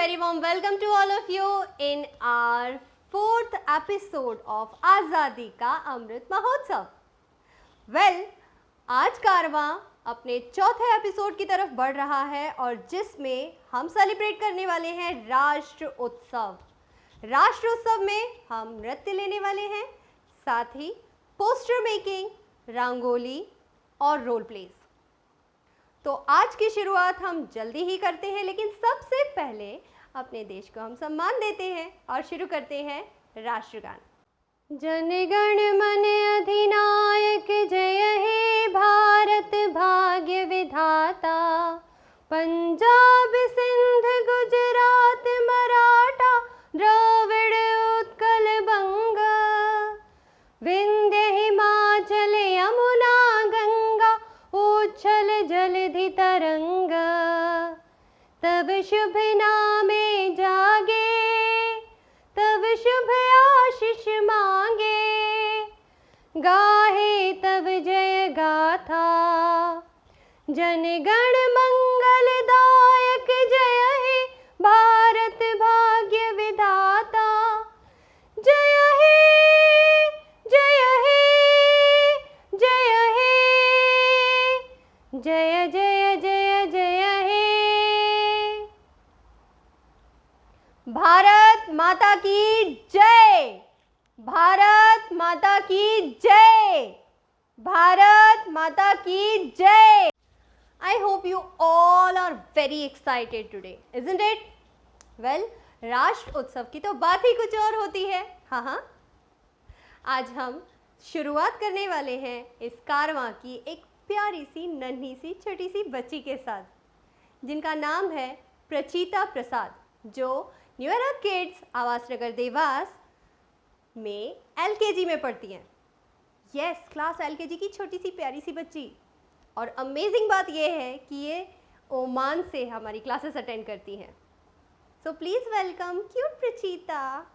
very warm welcome to all of you in our fourth episode of आज़ादी का अमृत महोत्सव। आज कारवां अपने चौथे एपिसोड की तरफ बढ़ रहा है और जिसमें हम सेलिब्रेट करने वाले हैं राष्ट्र उत्सव। राष्ट्र उत्सव में हम नृत्य लेने वाले हैं, साथ ही पोस्टर मेकिंग, रंगोली और रोल प्लेज। तो आज की शुरुआत हम जल्दी ही करते हैं, लेकिन सबसे पहले अपने देश को हम सम्मान देते हैं और शुरू करते हैं राष्ट्रगान। जनगण मन अधिनायक जय हे भारत भाग्य विधाता, पंजाब सिंध गुजरात मराठा द्रविड़ उत्कल बंगा, विंध्य हिमाचल यमुना गंगा उच्छल जलधि तरंग, तब शुभ नामे जागे, तब शुभ आशीष मांगे, गाहे तब जय गाथा, जनगण मंगलदायक जय हे भारत भाग्य विधाता, जय हे जय हे जय हे, जय जय जय जय हे। भारत माता की जय, भारत माता की जय, भारत माता की जय। I hope you all are very excited today, isn't it? Well, राष्ट्र उत्सव की तो बात ही कुछ और होती है। हाँ, आज हम शुरुआत करने वाले हैं इस कारवां की एक प्यारी सी नन्ही सी छोटी सी बच्ची के साथ, जिनका नाम है प्रचीता प्रसाद, जो न्यू एरा किड्स आवास नगर देवास में LKG में पढ़ती हैं। यस, क्लास LKG की छोटी सी प्यारी सी बच्ची। और अमेजिंग बात यह है कि ये ओमान से हमारी क्लासेस अटेंड करती हैं। So please welcome cute Prachita.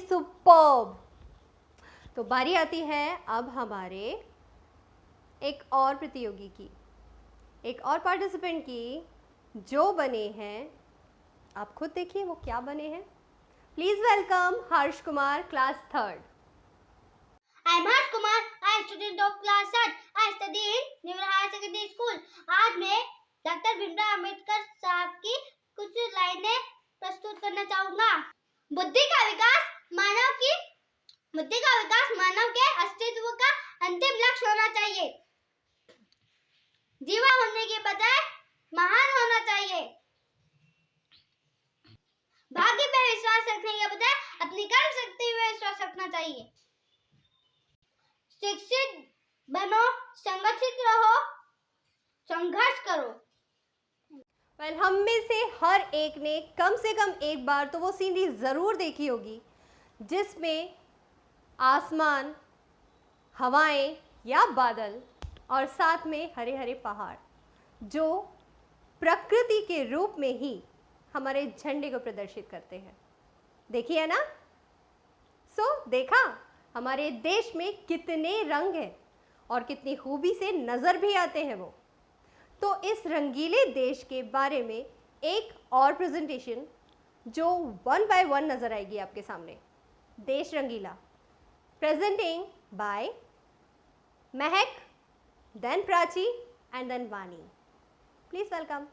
Superb. तो बारी आती है अब हमारे एक और प्रतियोगी की, एक और पार्टिसिपेंट की, जो बने हैं, आप खुद देखिए वो क्या बने हैं। Please welcome Harsh Kumar, class 3rd। I am Harsh Kumar. I am student of class 3rd. I study in New Era Higher Secondary School. आज मैं डॉक्टर भीमराव अंबेडकर साहब की कुछ लाइनें प्रस्तुत करना चाहूँगा। बुद्धि का विकास मानव के अस्तित्व का अंतिम लक्ष्य होना चाहिए। जीवा होने के बजाय महान होना चाहिए। भाग्य पे विश्वास रखने के बजाय अपनी कर्म शक्ति पे विश्वास रखना चाहिए। शिक्षित बनो, संगठित रहो, संघर्ष करो। हम में से हर एक ने कम से कम एक बार तो वो सीनरी ज़रूर देखी होगी जिसमें आसमान, हवाएं या बादल और साथ में हरे हरे पहाड़ जो प्रकृति के रूप में ही हमारे झंडे को प्रदर्शित करते हैं। देखिए ना? देखा हमारे देश में कितने रंग हैं और कितनी खूबी से नज़र भी आते हैं वो। तो इस रंगीले देश के बारे में एक और प्रेजेंटेशन जो 1 by 1 नज़र आएगी आपके सामने, देश रंगीला, presenting by Mahak, then Prachi and then वानी। Please welcome.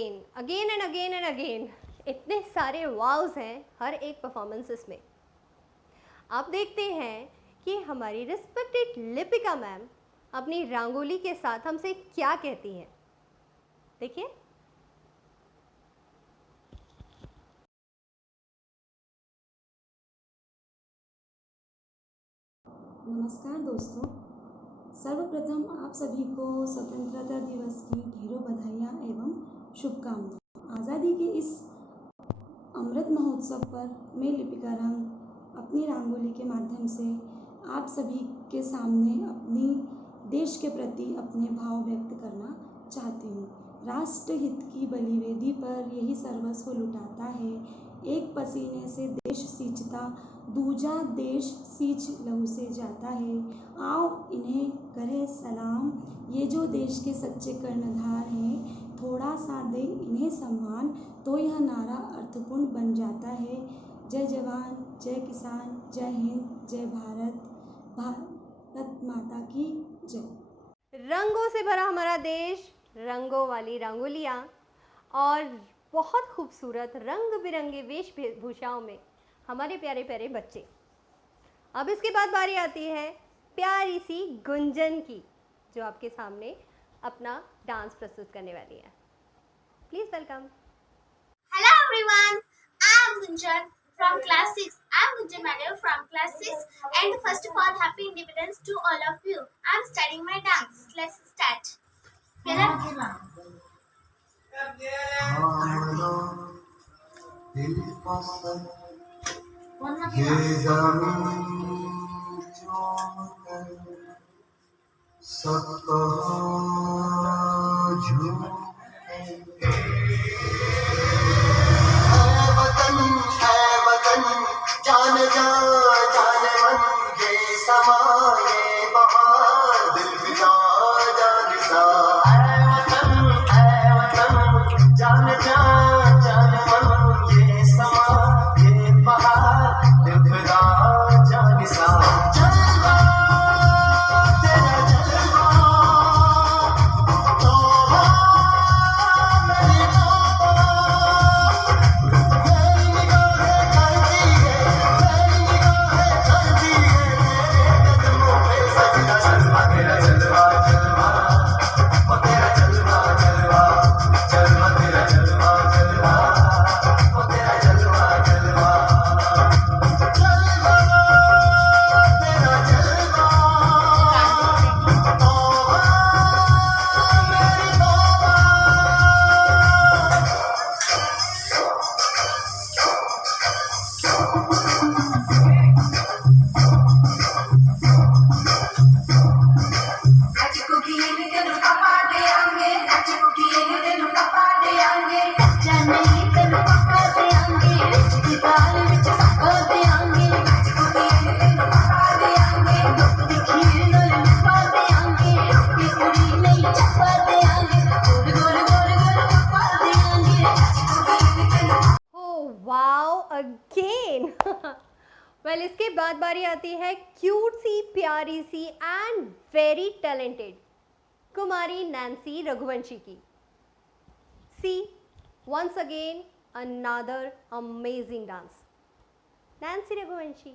Again and again and again इतने सारे वाउस हैं हर एक परफॉर्मेंसेस में। अब देखते हैं कि हमारी रिस्पेक्टेड लिपिका मैम अपनी रंगोली के साथ हमसे क्या कहती हैं। देखिए। नमस्कार दोस्तों, सर्वप्रथम आप सभी को स्वतंत्रता दिवस की ढेरों बधाइयाँ एवं शुभकामनाएं। आज़ादी के इस अमृत महोत्सव पर मैं लिपिका रंग अपनी रंगोली के माध्यम से आप सभी के सामने अपनी देश के प्रति अपने भाव व्यक्त करना चाहती हूँ। राष्ट्र हित की बलिवेदी पर यही सर्वस्व लुटाता है, एक पसीने से देश सींचता, दूजा देश सींच लहू से जाता है। आओ इन्हें करें सलाम, ये जो देश के सच्चे कर्णधार हैं, थोड़ा सा दे इन्हें सम्मान, तो यह नारा अर्थपूर्ण बन जाता है। जय जवान, जय किसान, जय हिंद, जय भारत, भारत माता की जय। रंगों से भरा हमारा देश, रंगों वाली रंगोलियाँ और बहुत खूबसूरत रंग बिरंगे वेशभूषाओं में हमारे प्यारे प्यारे बच्चे। अब इसके बाद बारी आती है प्यारी सी गुंजन की, जो आपके सामने अपना डांस प्रस्तुत करने वाली है। Please welcome. Hello everyone, I am Gunjan from class 6. I am Gunjan Madhav from class 6 and first of all happy independence to all of you. I am studying my dance. Let's start. Well इसके बाद बारी आती है cute सी प्यारी सी and very talented Kumari Nancy Raghuvanshi की। See once again another amazing dance. Nancy Raghuvanshi.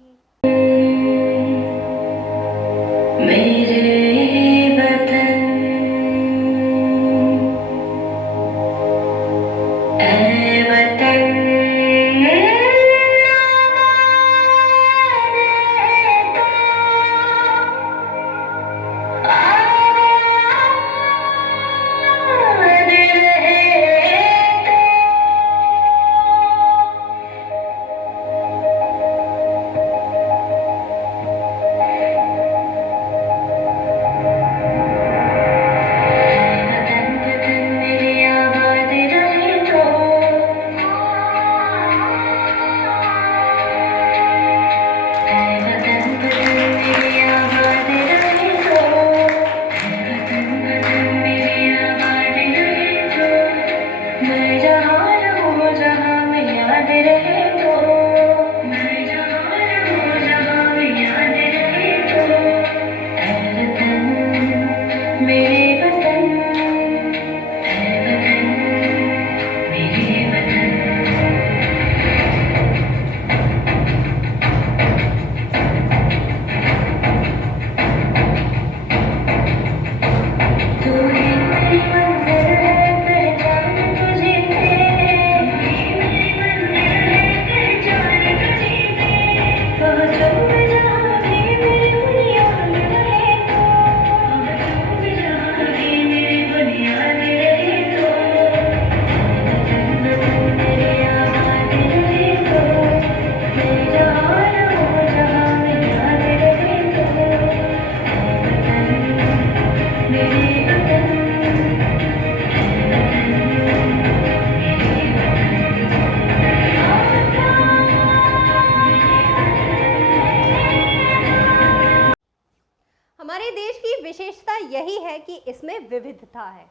इसमें विविधता है।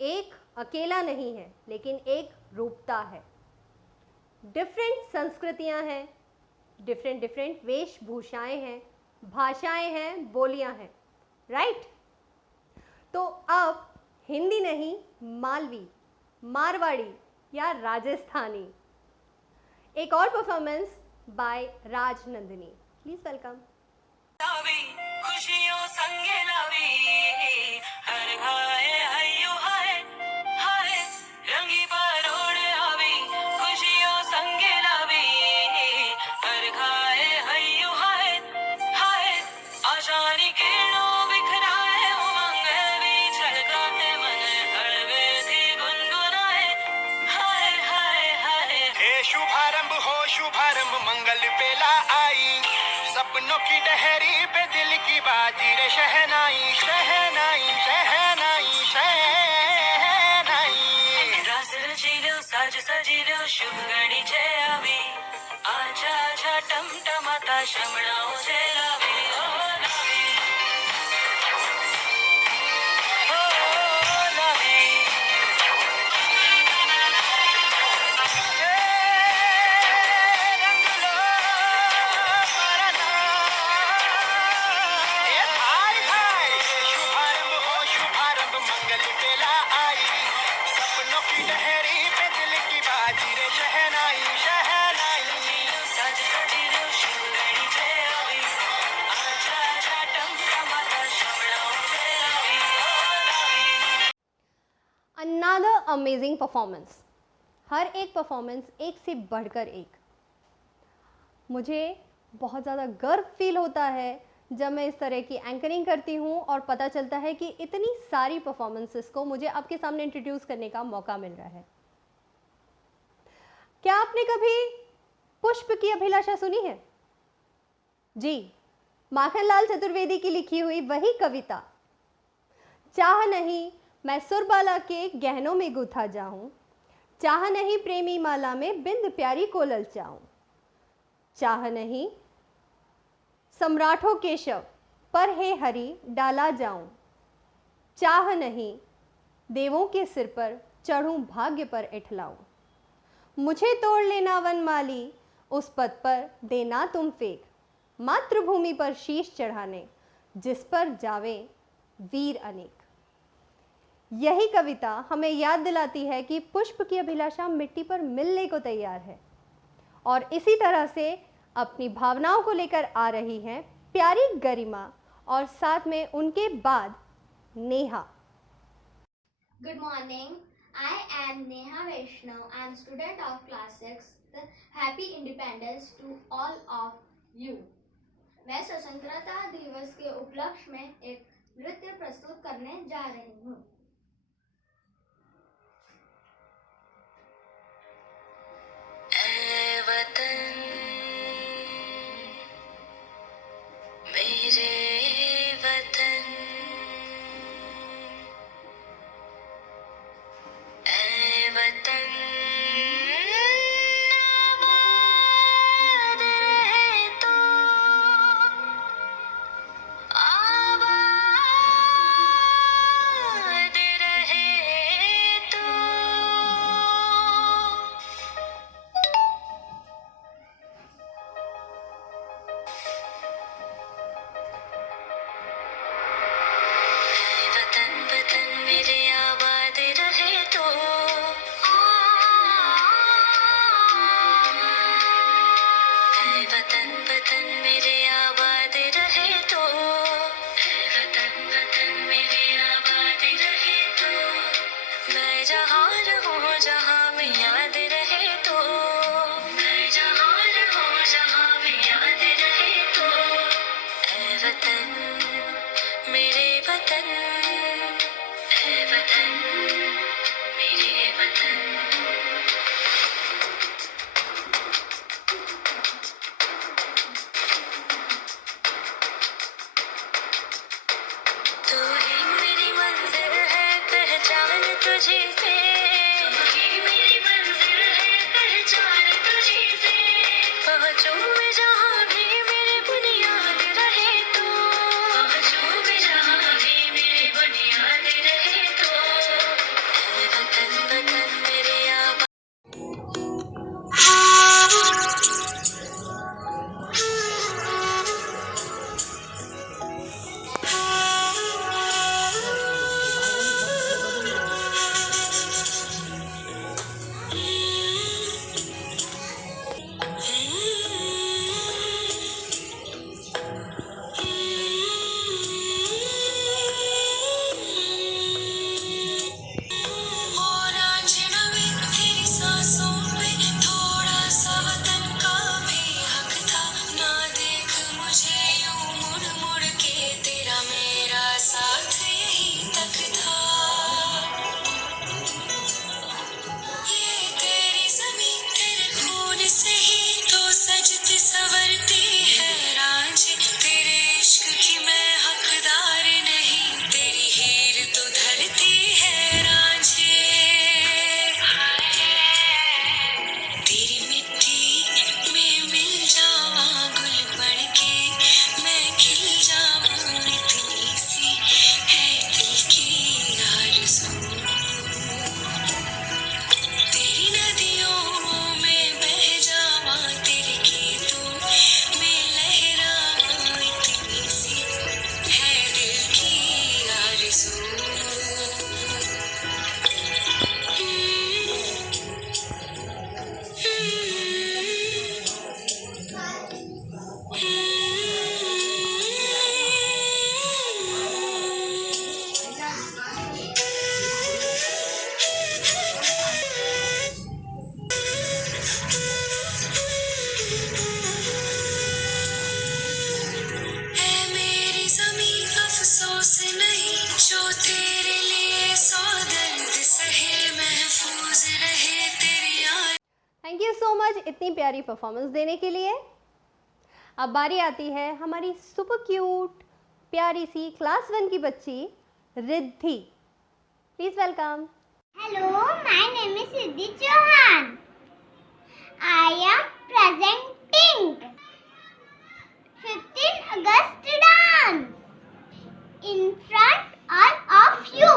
एक अकेला नहीं है, लेकिन एक रूपता है। डिफरेंट संस्कृतियां हैं, डिफरेंट डिफरेंट वेशभूषाएं हैं, भाषाएं हैं, बोलियां हैं, राइट? तो अब हिंदी नहीं, मालवी, मारवाड़ी या राजस्थानी। एक और performance by Raj Nandini, please welcome. खुशियों संगे लावी, हर हाय हयो हाय हाय, रंगी परोड़ आवी, खुशियों संगे लावी, हर हाय हयो हाय हाय, आशानी किरणों बिखराए, उमंग भी छलकाते मन, हड़वे थी गुनगुनाए, हाय हाय हाय। हे शुभारंभ हो शुभारंभ, मंगल बेला आई, सपनों की डहरी पे दिल की बाजी रे, शहनाई शहनाई शहनाई शहनाई। रस रची लो साज सजी लो, शुभ घड़ी छे आवी, आजा आजा टमटमाता शमणाओ छे लावी, ओ लावी ओ लावी। शुभारंभ हो शुभारंभ, मंगल बेला आई, सपनों की डहरी पे दिल की बाजी रे, शहनाई शहनाई। सज सजी लो शुभ घड़ी छे आवी, आजा आजा टमटमाता शमणाओ छे लावी, ओ लावी। Another amazing performance. हर एक परफॉर्मेंस एक से बढ़कर एक। मुझे बहुत ज़्यादा गर्व फील होता है जब मैं इस तरह की एंकरिंग करती हूँ और पता चलता है कि इतनी सारी परफॉर्मेंसेस को मुझे आपके सामने इंट्रोड्यूस करने का मौका मिल रहा है। क्या आपने कभी पुष्प की अभिलाषा सुनी है? जी, माखनलाल चतुर्वेदी की लिखी हुई वही कविता। चाह नहीं मैं सुरबाला के गहनों में गुथा जाऊं, चाह नहीं प्रेमी माला में बिंद प्यारी को ललचाऊं, चाह नहीं सम्राटों के शव पर हे हरि डाला जाऊं, चाह नहीं देवों के सिर पर चढ़ूं भाग्य पर इठलाऊं, मुझे तोड़ लेना वनमाली उस पद पर देना तुम फेंक, मातृभूमि पर शीश चढ़ाने जिस पर जावे वीर अनेक। यही कविता हमें याद दिलाती है कि पुष्प की अभिलाषा मिट्टी पर मिलने को तैयार है और इसी तरह से अपनी भावनाओं को लेकर आ रही हैं प्यारी गरिमा और साथ में उनके बाद Neha. Good morning. I am Neha Vaishnav. I am student of class 6th. Happy Independence to all of you. मैं स्वतंत्रता दिवस के उपलक्ष्य में एक नृत्य प्रस्तुत करने जा रही हूँ। ऐ वतन मेरे वतन, ऐ वतन आबाद रहे तो, आबाद रहे तो। वतन वतन मेरे आबाद रहे तो, थैंक यू सो मच इतनी प्यारी परफॉर्मेंस देने के लिए। अब बारी आती है हमारी सुपर क्यूट प्यारी सी क्लास 1 की बच्ची Riddhi. Please welcome. Hello, my name is Siddhi Chauhan. I am presenting 15 August dance in front all of you.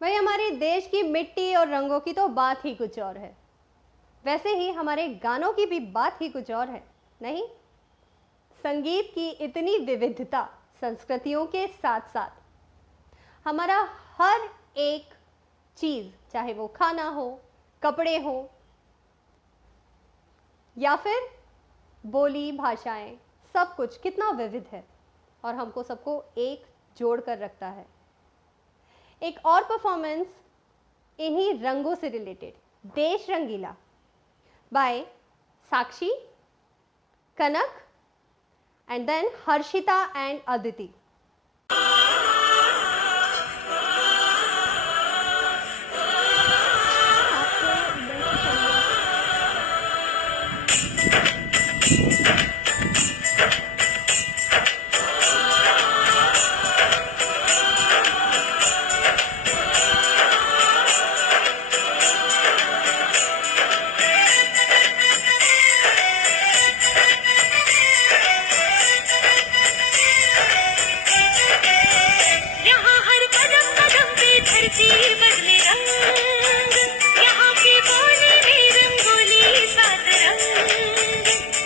भाई हमारे देश की मिट्टी और रंगों की तो बात ही कुछ और है, वैसे ही हमारे गानों की भी बात ही कुछ और है, नहीं? संगीत की इतनी विविधता संस्कृतियों के साथ साथ हमारा हर एक चीज़, चाहे वो खाना हो, कपड़े हो या फिर बोली भाषाएं, सब कुछ कितना विविध है और हमको सबको एक जोड़ कर रखता है। एक और परफॉर्मेंस इन्हीं रंगों से related, Desh Rangila by Sakshi, Kanak and then Harshita and Aditi. यहाँ हर कदम कदम पे धरती बदले रंग, यहाँ की बोली में रंगोली सात रंग।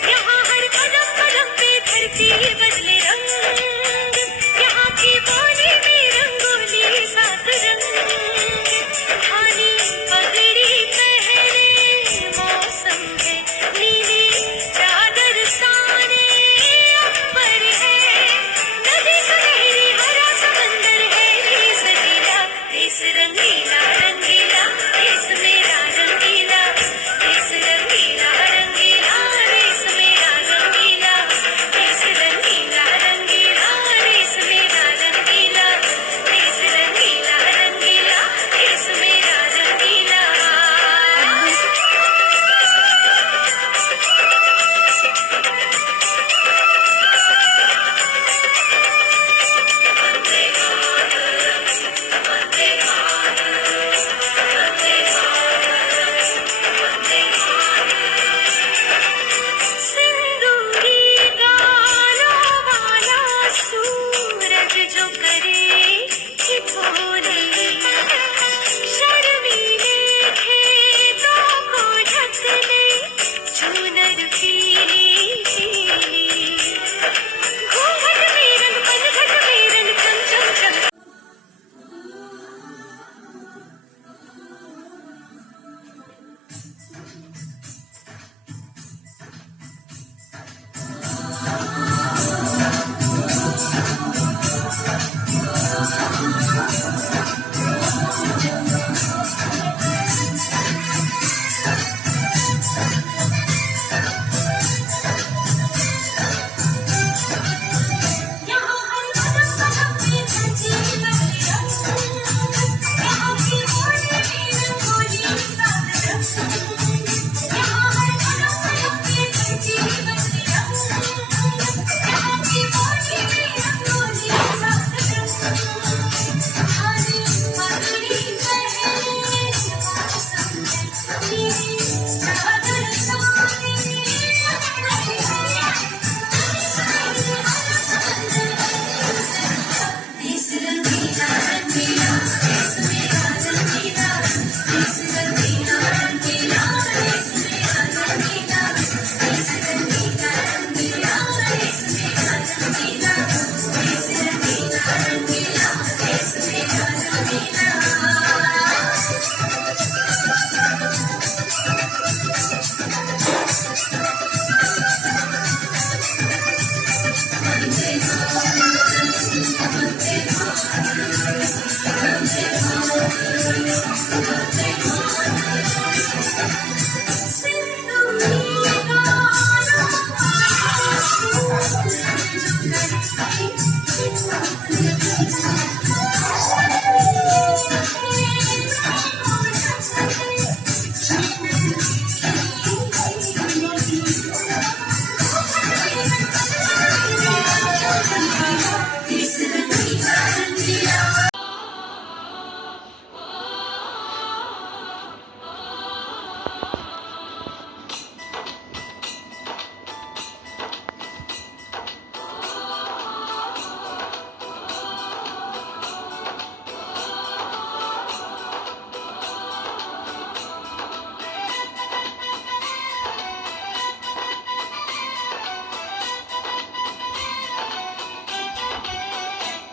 यहाँ हर कदम कदम पे धरती बदले रंग, यहाँ की बोली में रंगोली सात रंग। खाली पगड़ी पहने मौसम है, नीली चादर ताने अंबर है, नदी सुनहरी हरा समंदर है, देश रंगीला, देश रंगीला रंगीला, देश मेरा रंगीला, देश रंगीला रंगीला, देश मेरा रंगीला, देश रंगीला रंगीला, देश मेरा रंगीला, देश रंगीला रंगीला, देश मेरा रंगीला। वंदे मातरम, वंदे मातरम।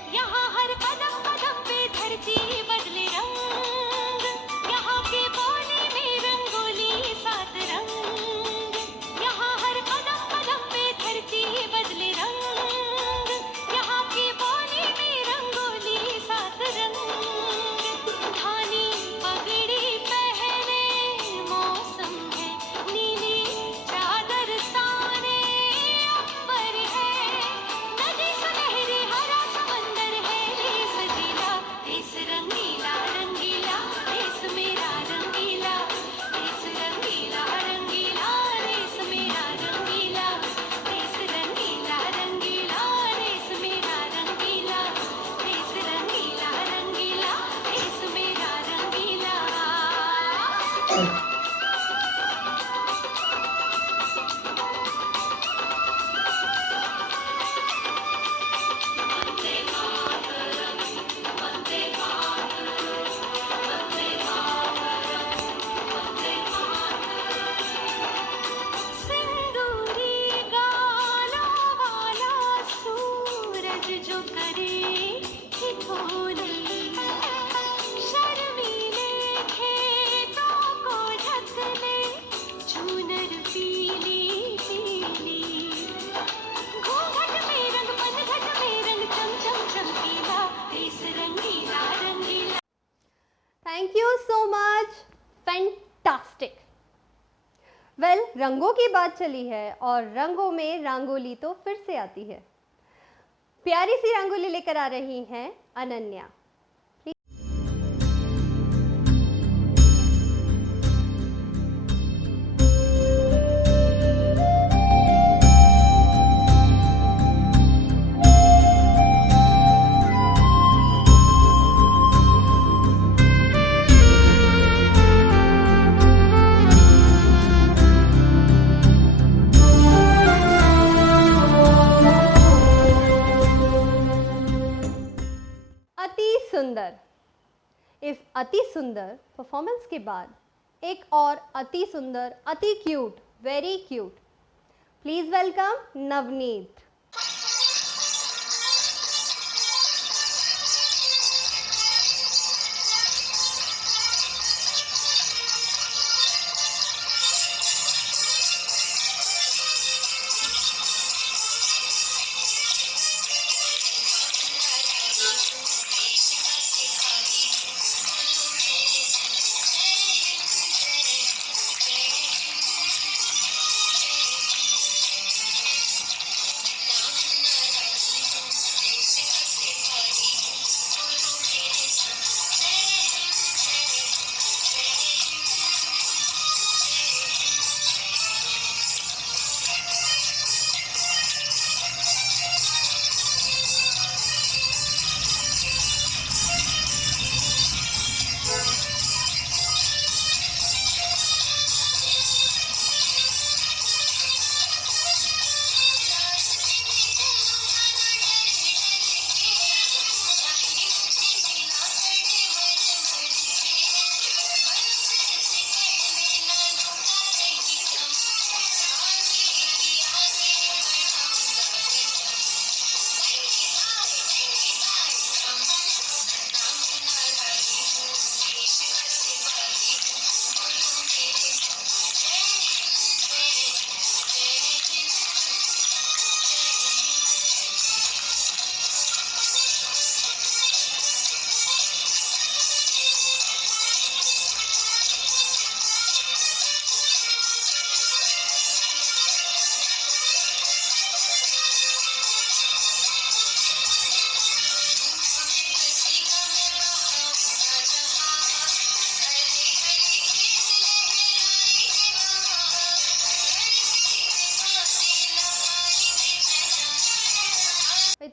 यहाँ हर कदम कदम पे धरती बदले रंग, यहाँ के पानी में रंगोली सात रंग। यहाँ हर कदम कदम पे धरती बदले रंग, यहाँ के पानी में रंगोली सात रंग। धानी पगड़ी पहने मौसम है, नीली चादर ताने अंबर है। नदी सुनहरी हरा समंदर है, देश सजीला देश रंगीला रंगीला, देश मेरा रंगीला, देश रंगीला रंगीला, देश मेरा रंगीला, देश रंगीला रंगीला, देश मेरा रंगीला, देश रंगीला रंगीला, देश मेरा रंगीला। सिंदूरी गालों वाला सूरज जो करे ठिठोली, शर्मीले खेतों को ढक ले चूनर पीली पीली। घूंघट में रंग पनघट में रंग, चम चम चमकीला, देश रंगीला रंगीला। Thank you so much, fantastic. Well, रंगों की बात चली है और रंगों में रंगोली तो फिर से आती है। प्यारी सी रंगोली लेकर आ रही हैं अनन्या। अति सुंदर। इस अति सुंदर परफॉर्मेंस के बाद एक और अति सुंदर, अति cute, very cute. Please welcome Navneet.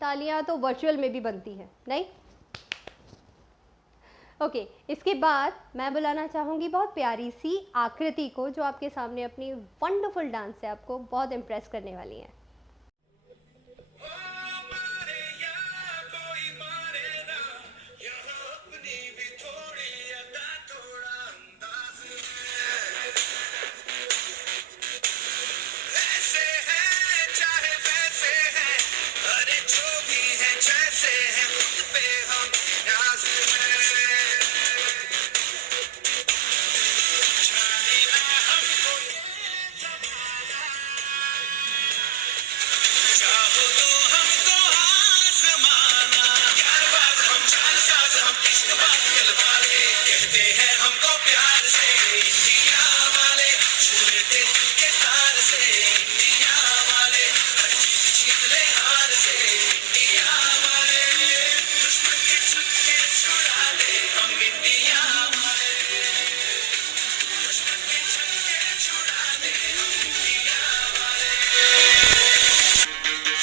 तालियां तो वर्चुअल में भी बनती हैं, नहीं? ओके, इसके बाद मैं बुलाना चाहूँगी बहुत प्यारी सी आकृति को, जो आपके सामने अपनी वंडरफुल डांस से आपको बहुत इम्प्रेस करने वाली हैं।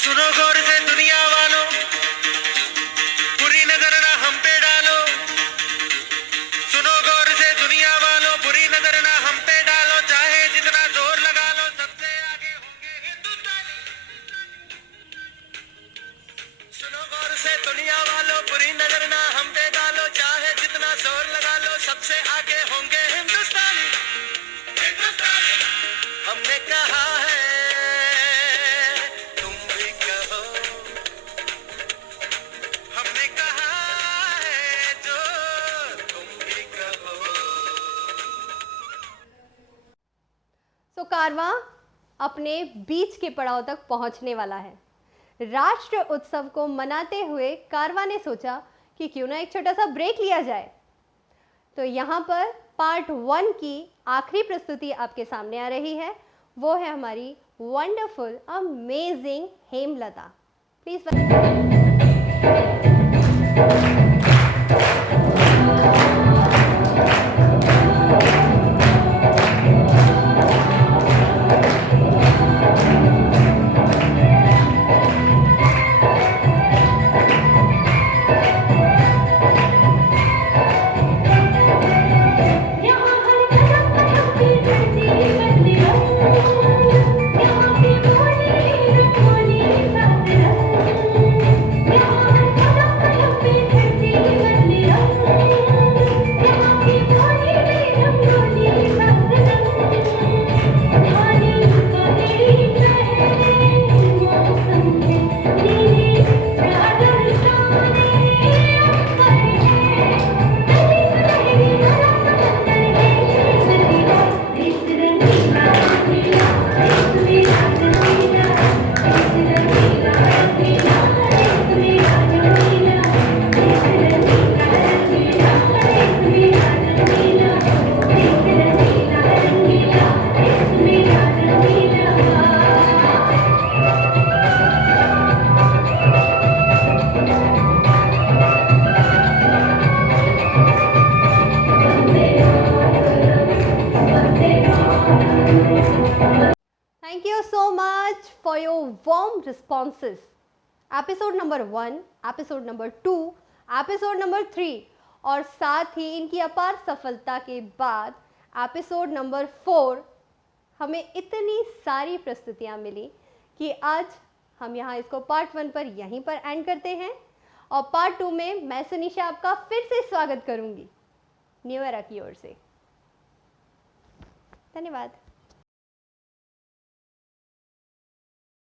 सुनो गौर से दुनिया वालों, बुरी नजर ना हम पे डालो। सुनो गौर से दुनिया वालों, बुरी नजर ना हम पे डालो। चाहे जितना जोर लगा लो, सबसे आगे होंगे हिंदुस्तानी। सुनो गौर से दुनिया वालों, बुरी नजर ना हम पे डालो। चाहे जितना जोर लगा लो, सबसे आगे होंगे हिंदुस्तानी। हिंदुस्तानी हमने कहा है, हमने कहा है जो तुम भी कहो। सो कारवां अपने बीच के पड़ाव तक पहुंचने वाला है। राष्ट्र उत्सव को मनाते हुए कारवां ने सोचा कि क्यों ना एक छोटा सा ब्रेक लिया जाए। तो यहाँ पर पार्ट 1 की आखिरी प्रस्तुति आपके सामने आ रही है, वो है हमारी wonderful amazing Hemlata. Please Thank you so much for your warm responses. Episode number 1, episode number 2, episode number 3 और साथ ही इनकी अपार सफलता के बाद एपिसोड नंबर 4 हमें इतनी सारी प्रस्तुतियाँ मिली कि आज हम यहाँ इसको पार्ट 1 पर यहीं पर एंड करते हैं और पार्ट 2 में मैं सुनिशा आपका फिर से स्वागत करूँगी न्यू एरा की ओर से। धन्यवाद।